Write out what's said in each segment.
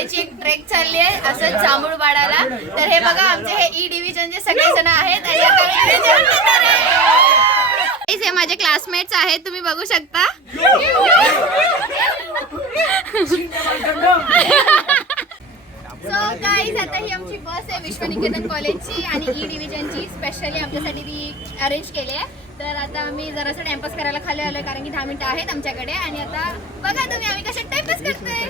कॉलेजची एक ट्रेक चालली आहे असंच जांभूळपाडाला. तर हे बघा आमचे हे ई डिव्हिजनचे सगळे जण आहेत आणि हे माझे क्लासमेट्स आहेत, तुम्ही बघू शकता. सो गाईज आता ही आमची बस आहे विश्वनिकेतन कॉलेजची आणि ई डिव्हिजनची स्पेशली आमच्यासाठी ती अरेंज केली आहे. तर आता आम्ही जरासं टाइमपास करायला खाली आलोय कारण की 10 मिनिटं आहेत आमच्याकडे. आणि आता बघा तुम्ही आम्ही कशा टाइमपास करतोय.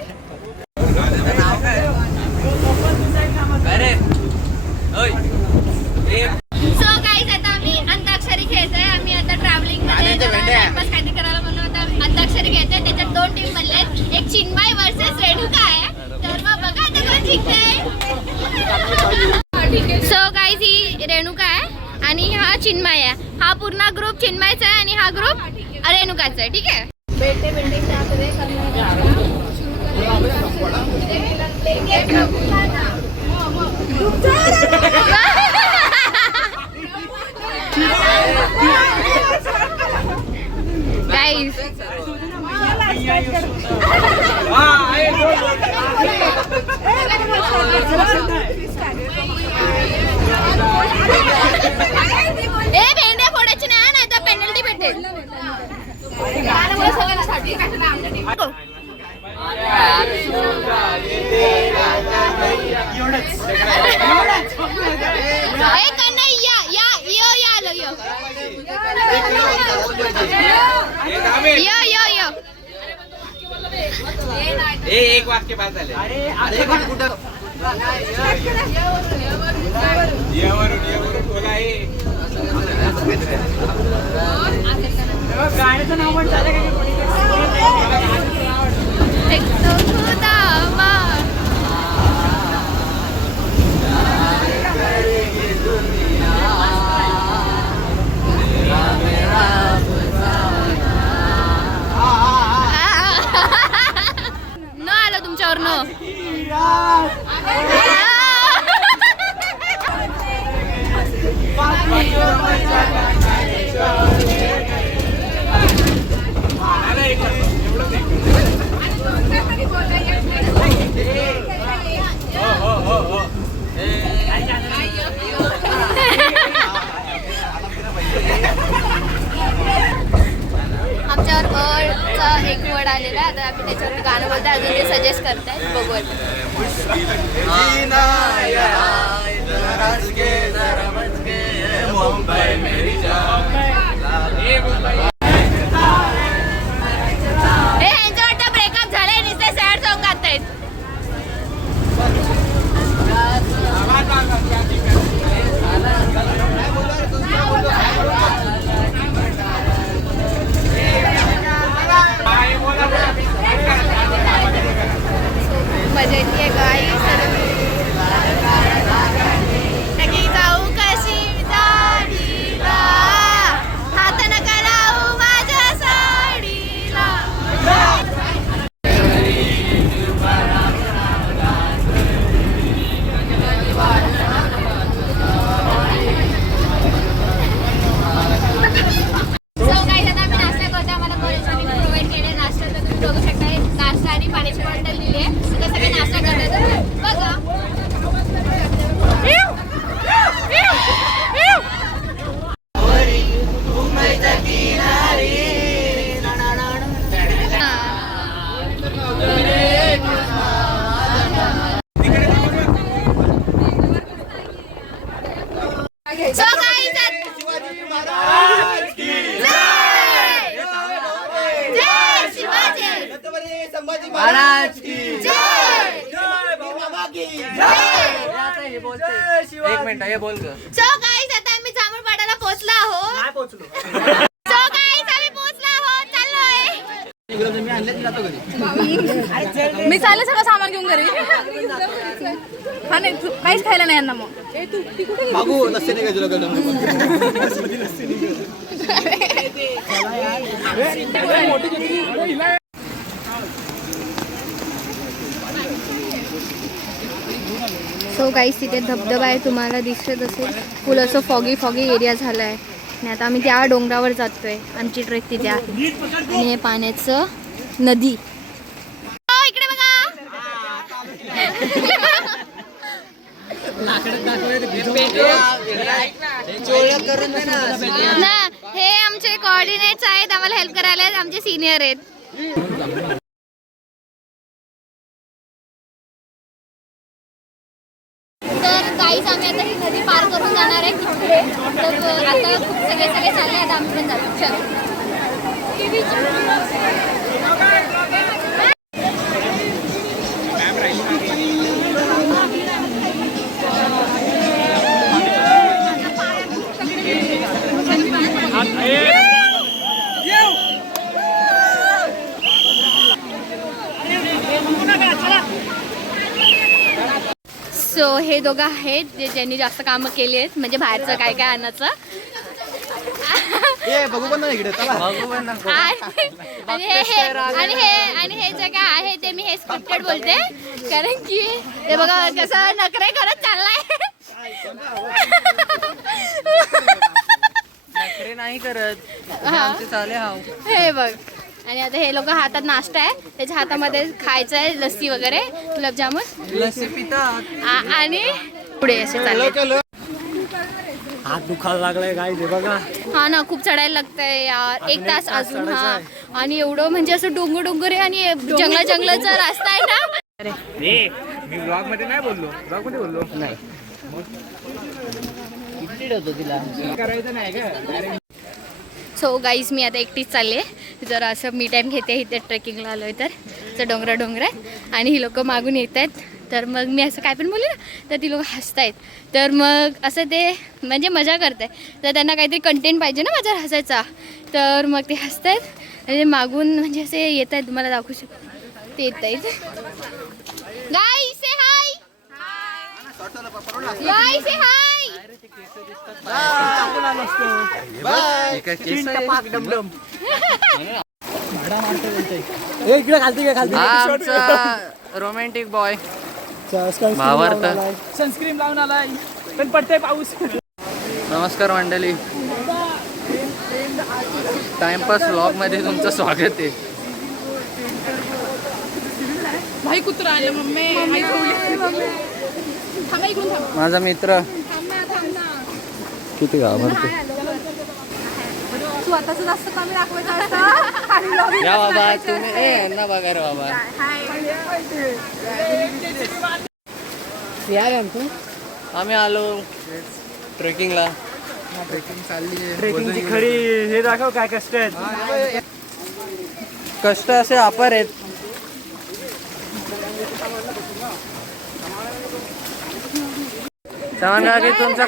सो गाईज आता आम्ही अंताक्षरी खेळतोय. आम्ही आता ट्रॅव्हलिंग मध्ये टाइमपास काहीतरी करायला म्हणून आता अंताक्षरी खेळतोय. त्याच्यात 2 टीम बनलेत, एक चिन्मय वर्सेस रेणुका आहे. तर मग बघा आता कोण जिंकतंय. सो गाईज ही रेणुका आहे आणि हा चिन्मय आहे. हा पूर्ण ग्रुप चिन्मयचा आहे आणि हा ग्रुप रेणुकाचा आहे. ठीक आहे. गाईज भेंड्या फोडायची नाही तर पेनल्टी भेटेल. एक वाक्य बाद झाले. गाण्याचं नाव पण झालं न आलं तुमच्यावर न. आमच्यावर चा एक वर्ड आलेला आता आम्ही त्याच्यावर गाणं बोलतोय. अजून ते सजेस्ट करतायत, बघूया. यांच्या वाटतं ब्रेकअप झाले नुसते सॅड सॉन्ग गातायत. मजा येते गाई जाऊ कशी जाडीला हात नका लावू माझ्या साडीला. सो गाईज आता आम्ही नाश्ता करतो. आम्हाला कॉलेजमध्ये प्रोव्हाइड केले नाश्ता. तर तुम्ही बघू शकता नाश्ता आणि पाण्याची बॉटल दिली आहे. तर सगळे नाश्ता करतात बघा. So guys, महाराज की एक मिनिट हे बोल ग. सो गाईज आता आम्ही जांभूळपाड्याला पोहोचलो आहोत. नाही पोहोचलो. सो गाईज आम्ही पोहोचलो आहोत, चाललोय. मी चालले सगळं सामान घेऊन घरी. हा नाही काहीच खायला नाही यांना. मग बाबू नसते नाही का सो गाईज तिथे धबधबा आहे, तुम्हाला दिसत असेल. फुल असं फॉगी फॉगी एरिया झाला आहे. आणि आता आम्ही त्या डोंगरावर जातोय. आमची ट्रेक तिथे आहे आणि हे पाण्याचं नदी. इकडे बघा. ना हे आमचे कोऑर्डिनेट्स आहेत, आम्हाला हेल्प करायला आमचे सिनियर आहेत. तर गाईज आम्ही आता ही नदी पार करून जाणार आहे तिकडे. तर आता खूप सगळे चालले आहेत, आम्ही पण जातो. चलो. सो हे दोघं आहेत ज्यांनी जास्त कामं केली आहेत, म्हणजे बाहेरचं काय काय आणायचं. बघू पण नाही इकडे, चला बघू पण नको. आणि हे जे काय आहे ते मी हे स्क्रिप्टेड बोलते, कारण की हे बघा कसं नखरे करत चाललाय. नखरे नाही करत आमचे चाले हाव. हे बघ. आणि आता हे लोक हातात नाश्ता आहे, त्याच्या हातामध्ये खायचं आहे लस्सी वगैरे, गुलाबजामुन, लस्सी पितात आणि पुढे असे चालले. हात दुखायला लागलाय काय ते बघा. हा ना, खूप चढायला लागतंय यार, 1 तास अजून. हा, आणि एवढं म्हणजे असं डोंगर आहे आणि जंगलाचा रस्ता आहे ना. मी ब्लॉग मध्ये नाही बोललो, ब्लॉग मध्ये बोललो नाही. करायचं नाही का. सो गाईज मी आता एकटीच चालले, जर असं मी टाईम घेते इथे ट्रेकिंगला आलो आहे तर डोंगर आहे आणि ही लोकं मागून येत आहेत. तर मग मी असं काय पण बोलले ना तर ती लोक हसतायत. तर मग असं ते म्हणजे मजा करत आहे, तर त्यांना काहीतरी कंटेंट पाहिजे ना माझ्यावर हसायचा. तर मग ते हसतायत आणि मागून म्हणजे असे येत आहेत, तुम्हाला दाखवू शकतो ते येत आहेत. गाईज से हाय, गाईज से हाय. रोमॅन्टिक बॉय भावार्थ सनस्क्रीन लावून आलाय पण पडतंय पाऊस. नमस्कार मंडळी, टाइमपास व्लॉग मध्ये तुमचं स्वागत आहे. भाई कुत्रा आले मम्मी. थांबा इकडून थांब. माझा मित्र किती घाबरतो. स्वतःच जास्त कमी दाखवायचं असतं. या बाबा तुम्ही यांना बघा रे बाबा. आम्ही आलो ट्रेकिंगला. ट्रेकिंग चालली, ट्रेकिंगची खरी हे दाखव काय कष्ट आहेत. कष्ट असे अपार आहेत. चव्हाण काकी तुमचा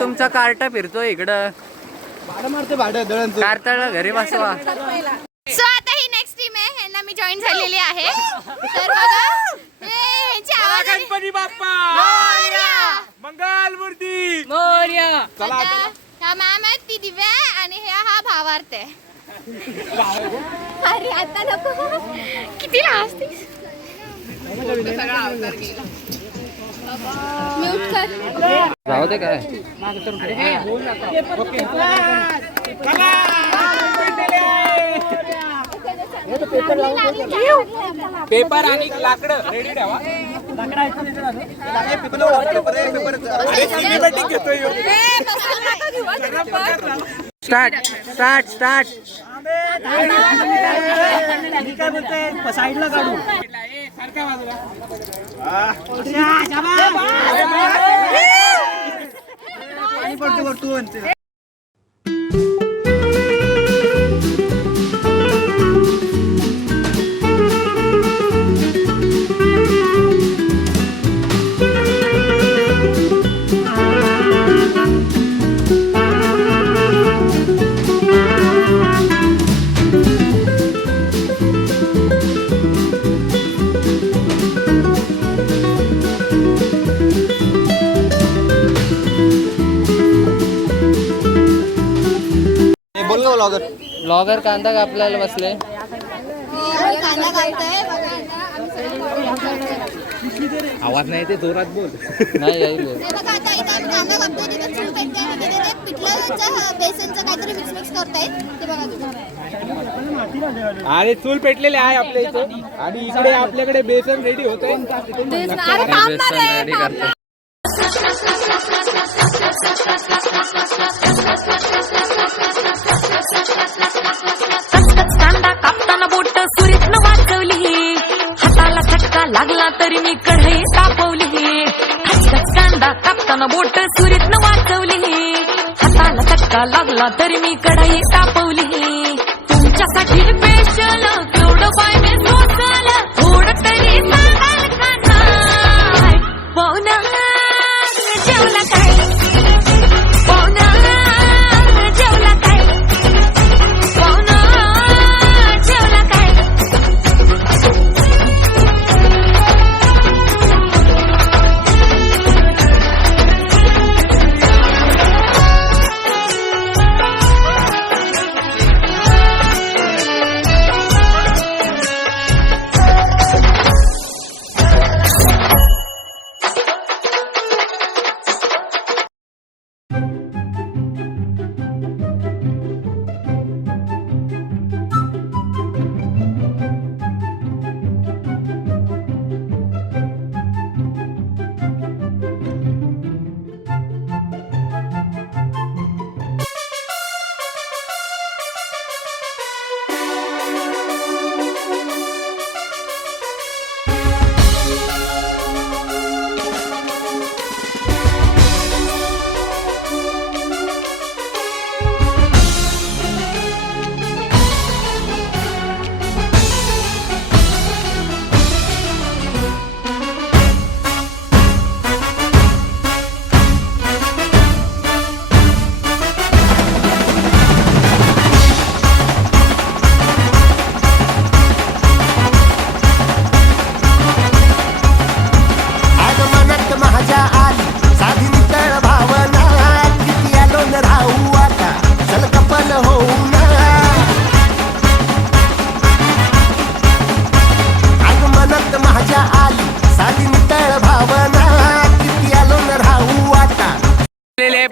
तुमचा कार्टा फिरतोय इकडं. भाडं मारते भाडं दळणचं. कार्टाला घरी बसवा. सो आता ही नेक्स्ट टीम आहे, ह्यांना मी जॉईन झालेली आहे. तर बघा ह्यांची आवाज आली. गणपती बाप्पा मोरया. मंगल मूर्ती. आता ह्या मॅम आहेत, ती दिव्या आहे आणि हा भावार्थ आहे. अरे आता नको, किती लाजतीस. म्यूट कर. राहू दे काय. पेपर आणि लाकडं रेडी ठेवा. स्टार्ट काय बोलतोय साईडला काढू. ब्लॉगर कांदा कापल्याला बसले. कांदा कापतोय बघा आता आम्ही आवाज नाही ते जोरात बोल. नाही येईल. बघा आता इथे आम्ही कांदा कापतोय, तिथे चूल पेटते आणि तिथे ते पिठलं बेसनचं काहीतरी मिक्स करतायत ते बघा तुम्ही. अरे चूल पेटलेले आहे आपल्या इथे आणि इकडे आपल्याकडे बेसन रेडी होतंय. कांदा कापताना बोट सुरीतनं वाचवली, हाताला चटका लागला तरी मी कढई तापवली. कांदा कापताना बोट सुरीतनं वाचवली, हाताला चटका लागला तरी मी कढई तापवली. तुमच्यासाठी स्पेशल केवढं बाय मी सोसल, थोडं तरी सांगाल का नाय? पाहुणा जेवला काय, पाहुणा जेवला काय, पाहुणा जेवला काय.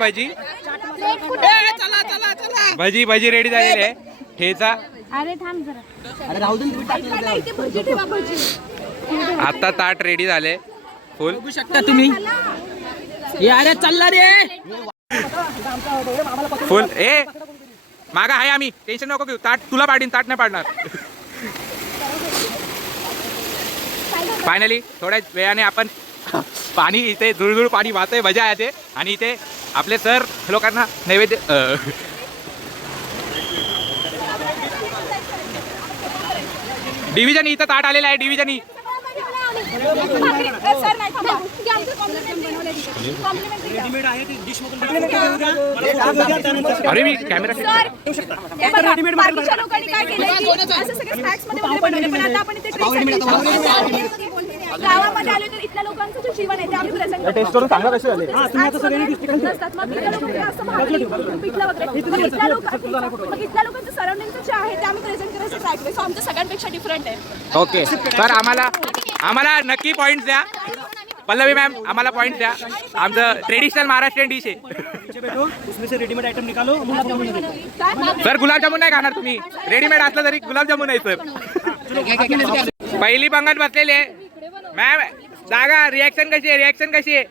भजी भजी भजी रेडी झालेली आहे. ठेचा आता ताट रेडी झाले फुल. बघू शकता तुम्ही. अरे चालला रे फुल. ए मागा आहे आम्ही, टेन्शन नको घेऊ. ताट तुला पाडीन, ताट नाही पाडणार. फायनली थोड्या वेळाने आपण पाणी इथे धुळधुळ पाणी वाहतंय, मजा आहे. आणि इथे आपले सर लोकांना नैवेद्य डिव्हिजन इथं ताट आलेलं आहे. डिव्हिजन अरे मी कॅमेरा लोकांनी काय केलं असं सगळं स्नॅक्स मध्ये वगैरे बनवलं, पण आता आपण इथे गावामध्ये आलो तर इथल्या लोकांचं जे जीवन आहे ते आम्ही प्रेझेंट करतो. टेस्ट करून सांगा कसे झाले. नसतात मग इथल्या लोकांना असं भाजी पिठलं वगैरे मग इथल्या लोकांचं सराउंडिंगचं जे आहे ते आम्ही प्रेझेंट करायचं ट्राय करतो. आमचं सगळ्यांपेक्षा डिफरंट आहे. ओके तर आम्हाला नक्की पॉइंट द्या. पल्लवी मॅम आम्हाला पॉइंट द्या. आमचं ट्रेडिशनल महाराष्ट्रीयन डिश आहे. उसमें से रेडीमेड आइटम निकालो. सर गुलाबजामुन नाही खाणार तुम्ही? रेडीमेड असलं तरी गुलाबजामुन आहे सर. पहिली पंगत बसलेली आहे. मॅम जागा रिॲक्शन कशी आहे? रिॲक्शन कशी आहे?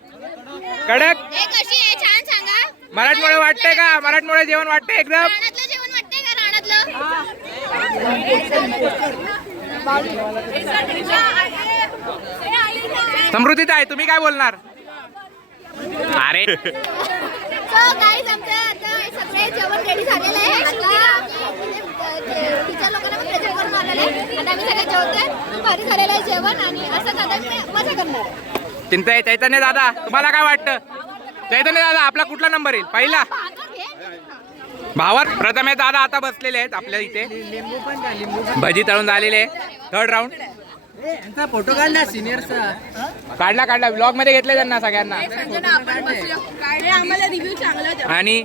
कडक कशी आहे? छान सांगा. मराठमोळे वाटतंय का? मराठमोळे जेवण वाटतंय एकदम? रानातलं जेवण वाटतंय का? समृद्धीत आहे. तुम्ही काय बोलणार? अरे गाईज आमचं आता सगळे जेवण रेडी झालेलं आहे. आता टीचर लोकांना पण प्रेझेंट करून आलेलं आहे. आता आम्ही सगळे जेवतोय. भारी झालेलं आहे जेवण आणि असंच आता मजा करणार. चिंता आहे. चैतन्य दादा तुम्हाला काय वाटतं? चैतन्य दादा आपला कुठला नंबर येईल? पहिला भावात प्रथमेश दादा आता बसलेले आहेत आपल्या इथे. भजी तळून झालेले आहे. थर्ड राऊंड फोटो काढला सिनियरचा. काढला ब्लॉग मध्ये घेतले त्यांना सगळ्यांना. आम्हाला रिव्ह्यू चांगला आणि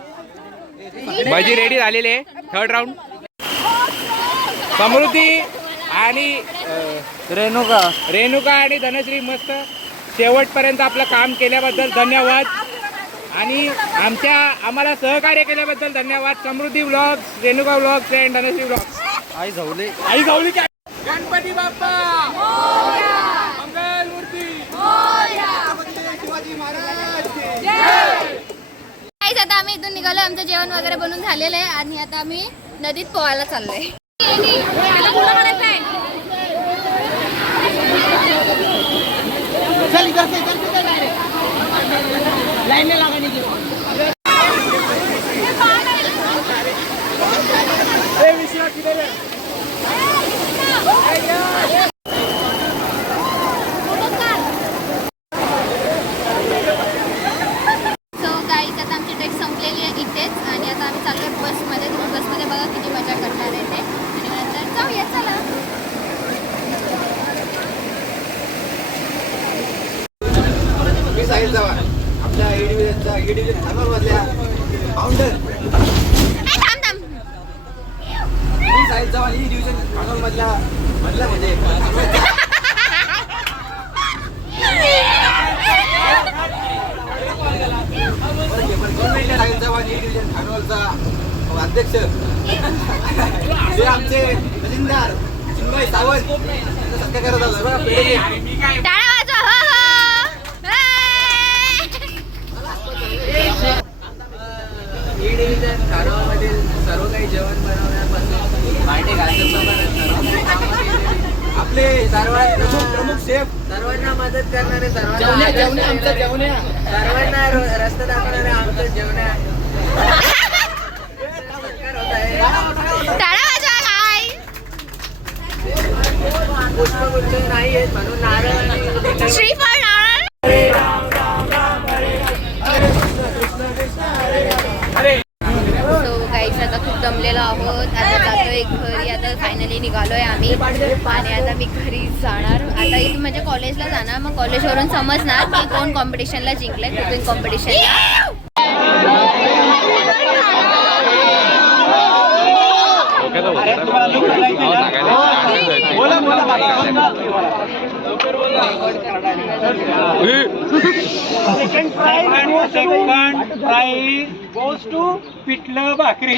भजी रेडी झालेले आहे. थर्ड राऊंड समृद्धी आणि रेणुका आणि धनश्री मस्त शेवटपर्यंत आपलं काम केल्याबद्दल धन्यवाद. आणि आम्हाला सहकार्य केल्याबद्दल धन्यवाद. Samruddhi blogs, Renuka blogs and Dhanashree blogs. आई जाऊली काय गणपती बाप्पा मंगल मूर्ती शिवाजी महाराज. गाईज आता आम्ही इथून निघालोय. आमचं जेवण वगैरे बनवून झालेलं आहे आणि आता आम्ही नदीत पोहायला चाललोय. आता आमची ट्रेक संपलेली आहे इथेच आणि आता आम्ही चाललोय बसमध्ये. तुम्ही बसमध्ये बघा किती मजा करणार आहे ते आणि नंतर जाऊया. चला साहिल चव्हाण आपल्या एडिव्हिजनच्या खानोलमधल्या फाउंडर. थांब थांब. साहिल चव्हाण डिव्हिजन खानोलमधल्या म्हणजे साहिल चव्हाण डिव्हिजन खानोलचा अध्यक्ष जे आमचे तहसीलदार चिन्मय सावंत यांचा सत्कार करत आला. टाळ्या वाजवा. हो ई डिव्हिजन खारोळमधील सर्व काही जेवण बनवण्यापासून माहिती आपले सर्वात प्रमुख शेफ, सर्वांना मदत करणारे, सर्वांना रस्ता दाखवणारे आमचं जेवण्या टाळ्या वाजवा गाईज. पुष्पगुच्छ नाही आहेत म्हणून नारळ आणि श्रीफळ नारळ. सो गाईज आता खूप दमलेलो आहोत. आता जातोय घरी. आता फायनली निघालोय आम्ही आणि आता मी घरी जाणार. आता इथून म्हणजे कॉलेजला जाणार. मग कॉलेजवरून समजणार की कोण कॉम्पिटिशनला जिंकलंय, कुकिंग कॉम्पिटिशनला. सेकंड प्राइज गोes to पिठलं भाकरी.